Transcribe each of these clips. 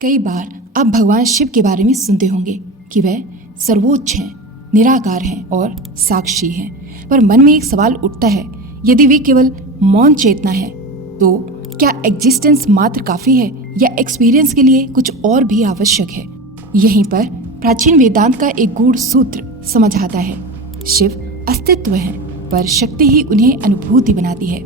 कई बार आप भगवान शिव के बारे में सुनते होंगे कि वह सर्वोच्च हैं, निराकार हैं और साक्षी हैं। पर मन में एक सवाल उठता है, यदि वे केवल मौन चेतना है तो क्या एग्जिस्टेंस मात्र काफी है या एक्सपीरियंस के लिए कुछ और भी आवश्यक है? यहीं पर प्राचीन वेदांत का एक गूढ़ सूत्र समझ आता है। शिव अस्तित्व है, पर शक्ति ही उन्हें अनुभूति बनाती है।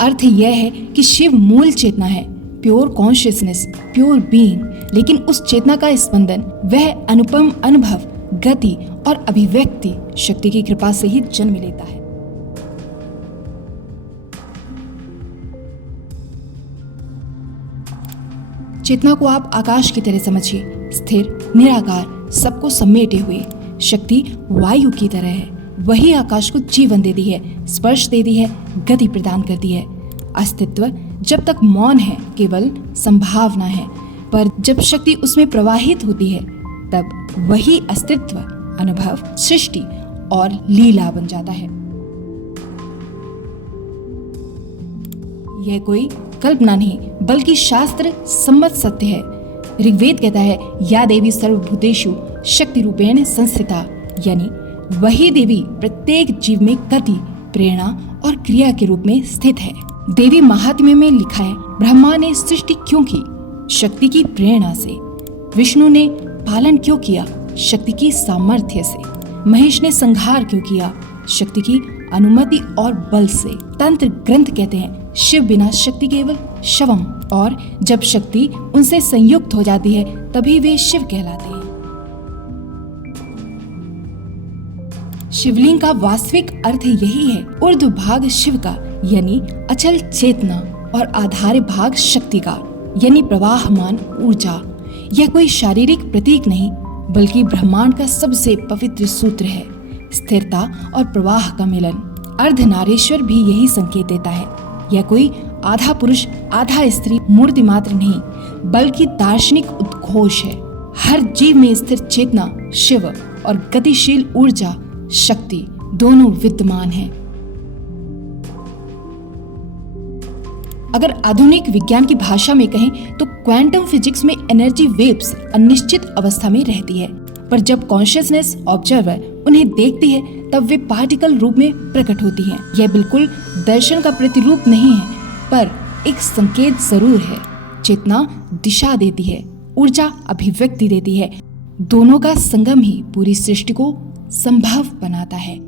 अर्थ यह है कि शिव मूल चेतना है, प्योर कॉन्शियसनेस, प्योर बीइंग, लेकिन उस चेतना का स्पंदन, वह अनुपम अनुभव, गति और अभिव्यक्ति शक्ति की कृपा से ही जन्म लेता है। चेतना को आप आकाश की तरह समझिए, स्थिर, निराकार, सबको समेटे हुए। शक्ति वायु की तरह है, वही आकाश को जीवन देती है, स्पर्श देती है, गति प्रदान करती है। अस्तित्व जब तक मौन है केवल संभावना है, पर जब शक्ति उसमें प्रवाहित होती है तब वही अस्तित्व अनुभव, सृष्टि और लीला बन जाता है। यह कोई कल्पना नहीं बल्कि शास्त्र सम्मत सत्य है। ऋग्वेद कहता है, या देवी सर्वभूतेषु शक्ति रूपेण संस्थिता, यानी वही देवी प्रत्येक जीव में गति, प्रेरणा और क्रिया के रूप में स्थित है। देवी महात्म्य में लिखा है, ब्रह्मा ने सृष्टि क्यों की? शक्ति की प्रेरणा से। विष्णु ने पालन क्यों किया? शक्ति की सामर्थ्य से। महेश ने संहार क्यों किया? शक्ति की अनुमति और बल से। तंत्र ग्रंथ कहते हैं, शिव बिना शक्ति केवल शवम, और जब शक्ति उनसे संयुक्त हो जाती है तभी वे शिव कहलाते हैं। शिवलिंग का वास्तविक अर्थ यही है। ऊर्ध्व भाग शिव का यानी अचल चेतना और आधार भाग शक्ति का यानी प्रवाहमान ऊर्जा। यह कोई शारीरिक प्रतीक नहीं बल्कि ब्रह्मांड का सबसे पवित्र सूत्र है, स्थिरता और प्रवाह का मिलन। अर्धनारीश्वर भी यही संकेत देता है। यह कोई आधा पुरुष आधा स्त्री मूर्ति मात्र नहीं बल्कि दार्शनिक उद्घोष है। हर जीव में स्थिर चेतना शिव और गतिशील ऊर्जा शक्ति दोनों विद्यमान हैं। अगर आधुनिक विज्ञान की भाषा में कहें तो क्वांटम फिजिक्स में एनर्जी वेव्स अनिश्चित अवस्था में रहती है, पर जब कॉन्शियसनेस ऑब्जर्वर उन्हें देखती है तब वे पार्टिकल रूप में प्रकट होती हैं। यह बिल्कुल दर्शन का प्रतिरूप नहीं है, पर एक संकेत जरूर है। चेतना दिशा देती है, ऊर्जा अभिव्यक्ति देती है। दोनों का संगम ही पूरी सृष्टि को संभव बनाता है।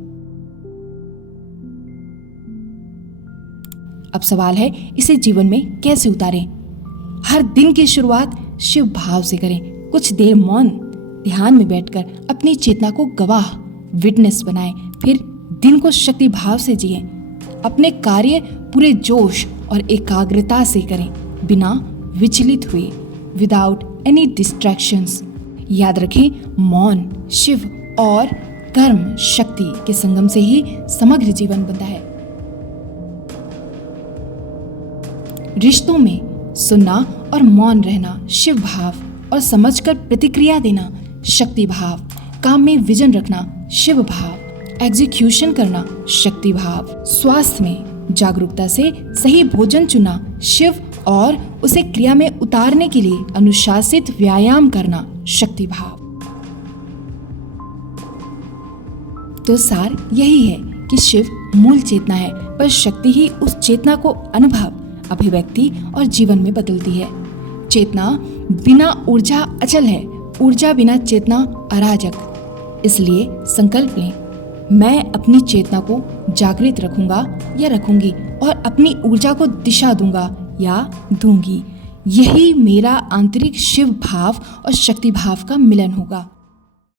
अब सवाल है, इसे जीवन में कैसे उतारें? हर दिन की शुरुआत शिव भाव से करें। कुछ देर मौन ध्यान में बैठकर अपनी चेतना को गवाह, विटनेस बनाएं। फिर दिन को शक्ति भाव से जिएं। अपने कार्य पूरे जोश और एकाग्रता से करें, बिना विचलित हुए, विदाउट एनी डिस्ट्रैक्शंस। याद रखें, मौन शिव और कर्म शक्ति के संगम से ही समग्र जीवन बनता है। रिश्तों में सुनना और मौन रहना शिव भाव, और समझकर प्रतिक्रिया देना शक्ति भाव। काम में विजन रखना शिव भाव, एग्जीक्यूशन करना शक्ति भाव। स्वास्थ्य में जागरूकता से सही भोजन चुनना शिव, और उसे क्रिया में उतारने के लिए अनुशासित व्यायाम करना शक्ति भाव। तो सार यही है कि शिव मूल चेतना है, पर शक्ति ही उस चेतना को अनुभव, अभिव्यक्ति और जीवन में बदलती है। चेतना बिना ऊर्जा अचल है, ऊर्जा बिना चेतना अराजक। इसलिए संकल्प लें, मैं अपनी चेतना को जागृत रखूंगा या रखूंगी, और अपनी ऊर्जा को दिशा दूंगा या दूंगी। यही मेरा आंतरिक शिव भाव और शक्ति भाव का मिलन होगा।